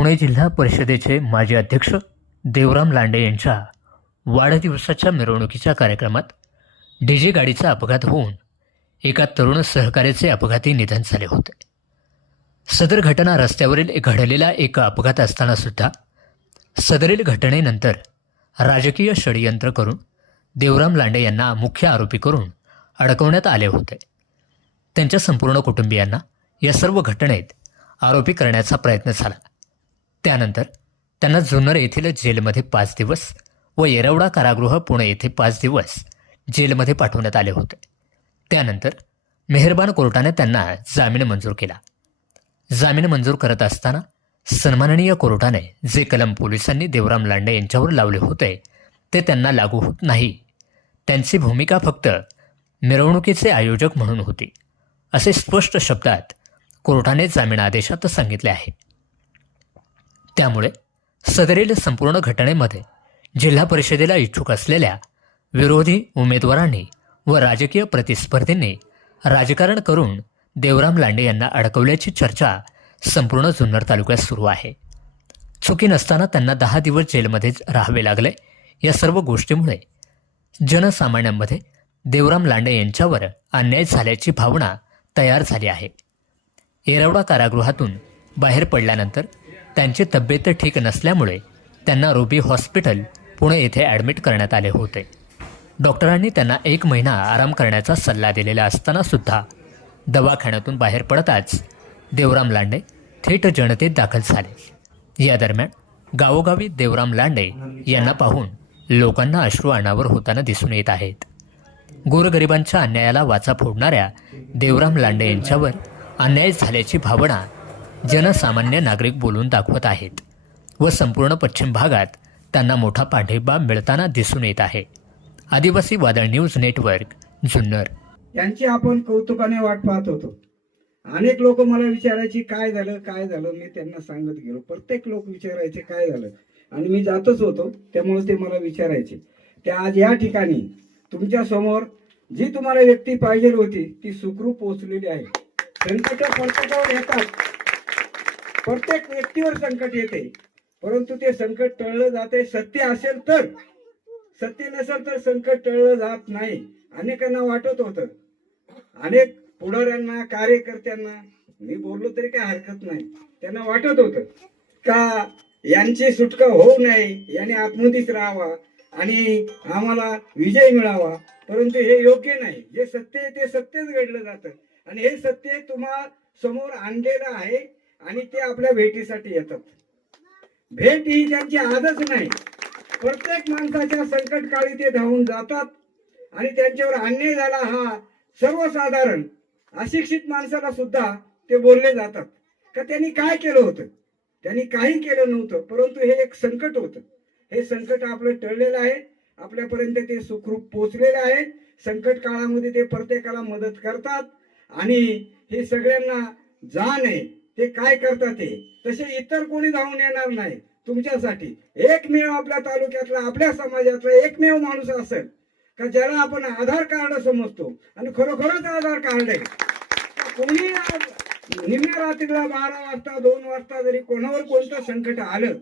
पुणे जिल्हा परिषदेचे माजी अध्यक्ष देवराम लांडे यांच्या वाढदिवसाच्या मिरवणुकीच्या कार्यक्रमात डीजे गाडीचा अपघात होऊन एका तरुण सहकार्याचे अपघाती निधन झाले होते. सदर घटना रस्त्यावरील घडलेला एक अपघात असताना सुद्धा सदरील घटनेनंतर राजकीय षडयंत्र करून देवराम लांडे यांना मुख्य आरोपी करून अडकवण्यात आले होते. त्यांच्या संपूर्ण कुटुंबियांना या सर्व घटनेत आरोपी करण्याचा प्रयत्न झाला. त्यानंतर त्यांना जुन्नर येथील जेलमध्ये पाच दिवस व येरवडा कारागृह पुणे येथे पाच दिवस जेलमध्ये पाठवण्यात आले होते. त्यानंतर मेहरबान कोर्टाने त्यांना जामीन मंजूर केला. जामीन मंजूर करत असताना सन्माननीय कोर्टाने जे कलम पोलिसांनी देवराम लांडे यांच्यावर लावले होते ते त्यांना लागू होत नाही. त्यांची भूमिका फक्त मिरवणुकीचे आयोजक म्हणून होती असे स्पष्ट शब्दात कोर्टाने जामीन आदेशात सांगितले आहे. त्यामुळे सदरील संपूर्ण घटनेमध्ये जिल्हा परिषदेला इच्छुक असलेल्या विरोधी उमेदवारांनी व राजकीय प्रतिस्पर्धींनी राजकारण करून देवराम लांडे यांना अडकवल्याची चर्चा संपूर्ण जुन्नर तालुक्यात सुरू आहे. चुकी नसताना त्यांना दहा दिवस जेलमध्ये राहावे लागले. या सर्व गोष्टीमुळे जनसामान्यांमध्ये देवराम लांडे यांच्यावर अन्याय झाल्याची भावना तयार झाली आहे. येरवडा कारागृहातून बाहेर पडल्यानंतर त्यांची तब्येत ठीक नसल्यामुळे त्यांना रुबी हॉस्पिटल पुणे येथे ॲडमिट करण्यात आले होते. डॉक्टरांनी त्यांना एक महिना आराम करण्याचा सल्ला दिलेला असतानासुद्धा दवाखान्यातून बाहेर पडताच देवराम लांडे थेट जनतेत दाखल झाले. या दरम्यान गावोगावी देवराम लांडे यांना पाहून लोकांना अश्रू अनावर होताना दिसून येत आहेत. गोरगरिबांच्या अन्यायाला वाचा फोडणाऱ्या देवराम लांडे यांच्यावर अन्याय झाल्याची भावना जनसामान्य नागरिक बोलून दाखवत आहेत व संपूर्ण पश्चिम भागात त्यांना मोठा पाठिंबा मिळताना दिसून येत आहे. आदिवासी वादळ न्यूज नेटवर्क जुन्नर. यांची आपण कौतुकाने वाट पाहत होतो. अनेक लोक मला विचारायची काय झालं? काय झालं? मी त्यांना सांगत गेलो. प्रत्येक लोक विचारायचे काय झालं? आणि मी जातच होतो. त्यामुळे ते मला विचारायचे. त्या आज या ठिकाणी तुमच्यासमोर जी तुम्हाला व्यक्ती पाहिजे होती ती सुखरूप पोहोचलेली आहे. संकट प्रत्येकावर येतात. प्रत्येक व्यक्तीवर संकट येते. परंतु ते संकट टळलं जाते. सत्य असेल तर. सत्य नसेल तर संकट टळलं जात नाही. अनेकांना वाटत होतं. अनेक पुढाऱ्यांना कार्यकर्त्यांना मी बोललो तरी काही हरकत नाही. त्यांना वाटत होतं का यांची सुटका होऊ नये याने आत्मधीच राहावा आणि आम्हाला विजय मिळावा. परंतु हे योग्य नाही. जे सत्य आहे ते सत्यच घडलं जातं. आणि हे सत्य तुम्हा समोर आणलेलं आहे. आणि ते आपल्या भेटीसाठी येतात. भेट ही त्यांची आजच नाही. प्रत्येक माणसाच्या संकट काळी ते धावून जातात आणि त्यांच्यावर अन्याय झाला हा सर्वसाधारण अशिक्षित माणसाला सुद्धा ते बोलले जातात. का त्यांनी काय केलं होतं? त्यांनी काही केलं नव्हतं परंतु हे एक संकट होतं. हे संकट आपलं टळलेलं आहे. आपल्यापर्यंत ते सुखरूप पोचलेलं आहे. संकट काळामध्ये ते प्रत्येकाला मदत करतात. आणि हे सगळ्यांना जाण आहे. ते काय करतात ते? तसे इतर कोणी धावून येणार नाही तुमच्यासाठी. एकमेव आपल्या तालुक्यातला आपल्या समाजातला एकमेव माणूस असेल. का ज्याला आपण आधार कार्ड समजतो? आणि खरोखरच आधार कार्ड आहे. कोणी निम्या रात्रीला बारा वाजता दोन वाजता जरी कोणावर कोणतं संकट आलं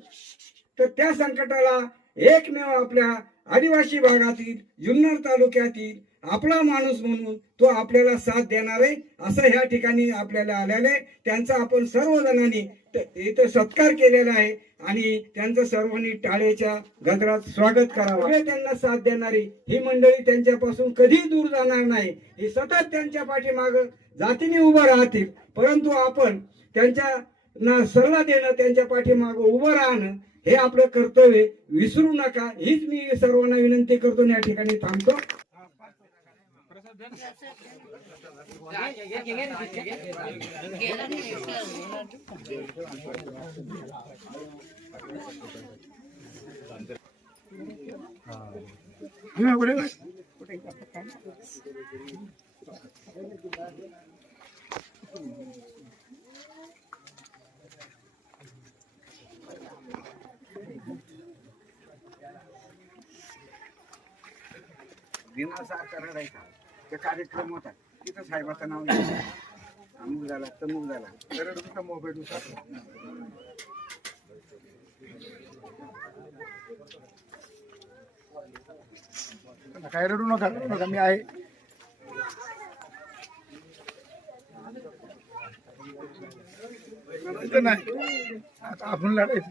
तर त्या संकटाला एकमेव आपल्या आदिवासी भागातील जुन्नर तालुक्यातील आपला माणूस म्हणून तो आपल्याला साथ देणार आहे असं ह्या ठिकाणी आपल्याला आलेलं आहे. त्यांचा आपण सर्वजणांनी जणांनी इथं सत्कार केलेला आहे आणि त्यांचं सर्वांनी टाळेच्या गजरात स्वागत करावं. त्यांना साथ देणारी ही मंडळी त्यांच्यापासून कधी दूर जाणार नाही. ही सतत त्यांच्या पाठीमाग जातीने उभं राहतील. परंतु आपण त्यांच्या ना सल्ला देणं त्यांच्या पाठीमाग उभं राहणं हे आपलं कर्तव्य विसरू नका. हीच मी सर्वांना विनंती करतो आणि या ठिकाणी थांबतो. भीमाचा सारखा रडायचा ते कार्यक्रम होता. तिथं साहेबाचं नाव घ्यायचं अमुक झाला तमुक झाला. तर मोबाईल उठा काय रडू नका रडू नका. मी आहे. नाही. आता आपण लढायचं.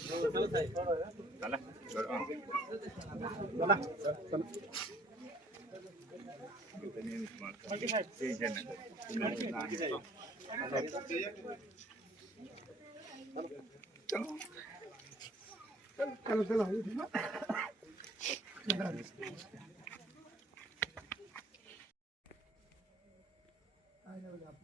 चला चला चला चला आणि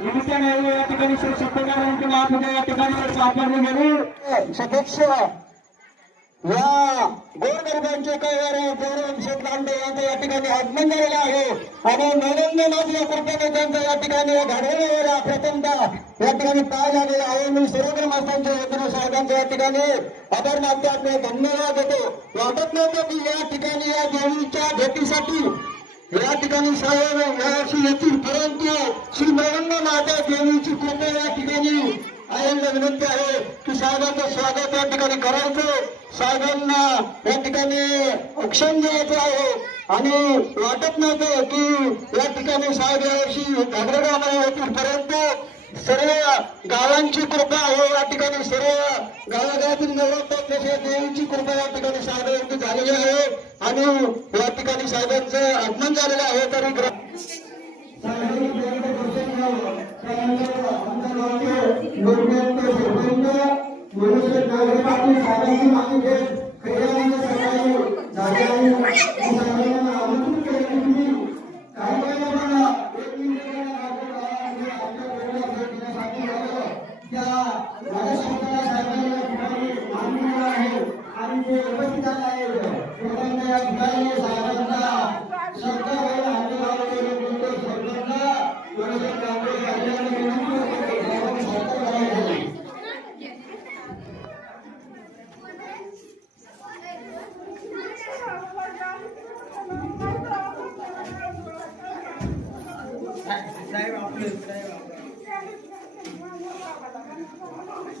चल नाही. या ठिकाणी शिक्षकांच्या या ठिकाणी सापडले गेले. सदक्ष या गोरगरिबांचे गौरव लांडे यांचं या ठिकाणी आगमन झालेलं आहे. आणि या त्यांचं या ठिकाणी घडवलेला या ठिकाणी पाय झालेला आहे. मी सर्व ग्रामस्थांच्या साहेबांच्या या ठिकाणी आभार मानतो धन्यवाद देतो. वाटत नव्हतं की या ठिकाणी या देवीच्या भेटीसाठी या ठिकाणी साहेब यावर्षी येतील परंतु श्री नरेंद्र माता देवीची कृपा या ठिकाणी आयंना विनंती आहे की साहेबांचं स्वागत या ठिकाणी करायचं. साहेबांना या ठिकाणी औक्षण द्यायचं आहे. आणि वाटत नव्हतं की या ठिकाणी साहेब यावर्षी घागरेगावमध्ये येतील परंतु सर्व गावांची कृपा आहे या ठिकाणी. सर्व गावागावातील नवरात्र देवीची कृपा या ठिकाणी साहेबांची झालेली आहे. आणि या ठिकाणी साहेबांचं आगमन झालेलं आहे. तरी ग्रा- साहेबांनी देवाचं आणि त्या राजस्थानला साहेबांना ठिकाणी मानलेलं आहे आणि ते उपस्थित आहे लोकांना या ठिकाणी साहेबांचा शब्द लावलेले विनंती साहेबांना हे विनंती करतो तू सर्व ग्रामस्थांच्या वतीनं साहेबांना सहकार्य करायचं सहकार्य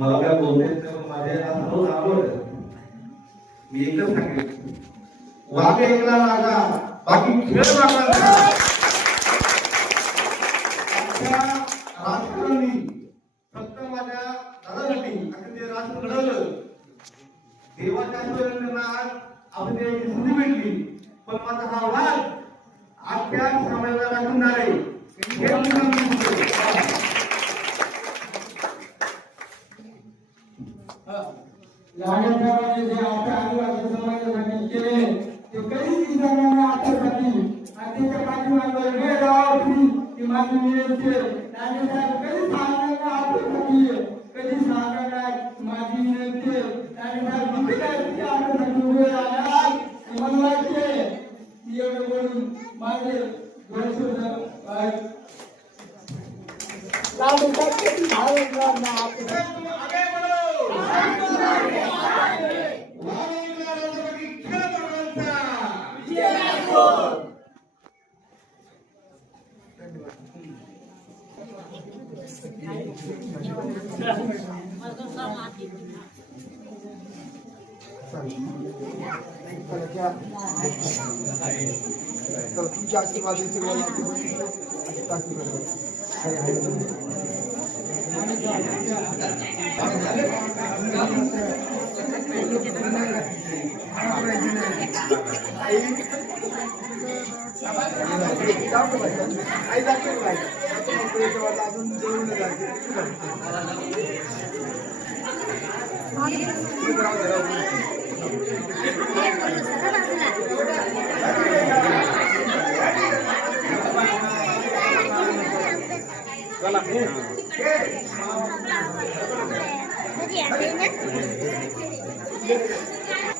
मला काय बोलते माझे रोज आवड मी एकच सांगेन. वाघ एकला लागा बाकी खेळ लागला राजकारणी फक्त माझ्या दादासाठी आता ते राज घडवलं. देवाच्या आशीर्वादाने आज आपण देवाची संधी भेटली. पण माझा हा वाघ आज त्या समाजाला राखणार आहे हे तुम्हाला जे आपल्या आदिवासी समाजासाठी केले ते कधीच विसरणार नाही आपल्यासाठी आणि त्याच्या पाठीमागे वेळ माझी विनंती माझी विनंती काय तिथे आणि मला वाटते एवढं बोलून माझे दोन शब्द तुमच्या अजून जेवण चला Yeah.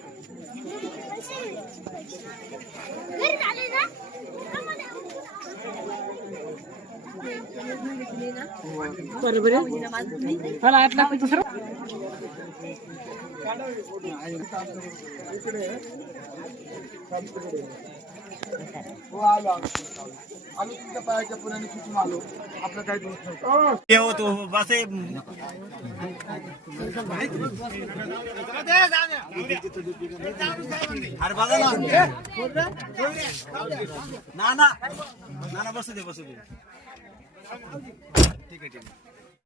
आशीर्वाद घरी झाले ना हो आलो तुमच्या पायाच्या पुराने सुचून आलो आपलं काय दोष बस अरे बघा ना ना ना ना बसू दे बसू दे. ठीक आहे ठीक आहे.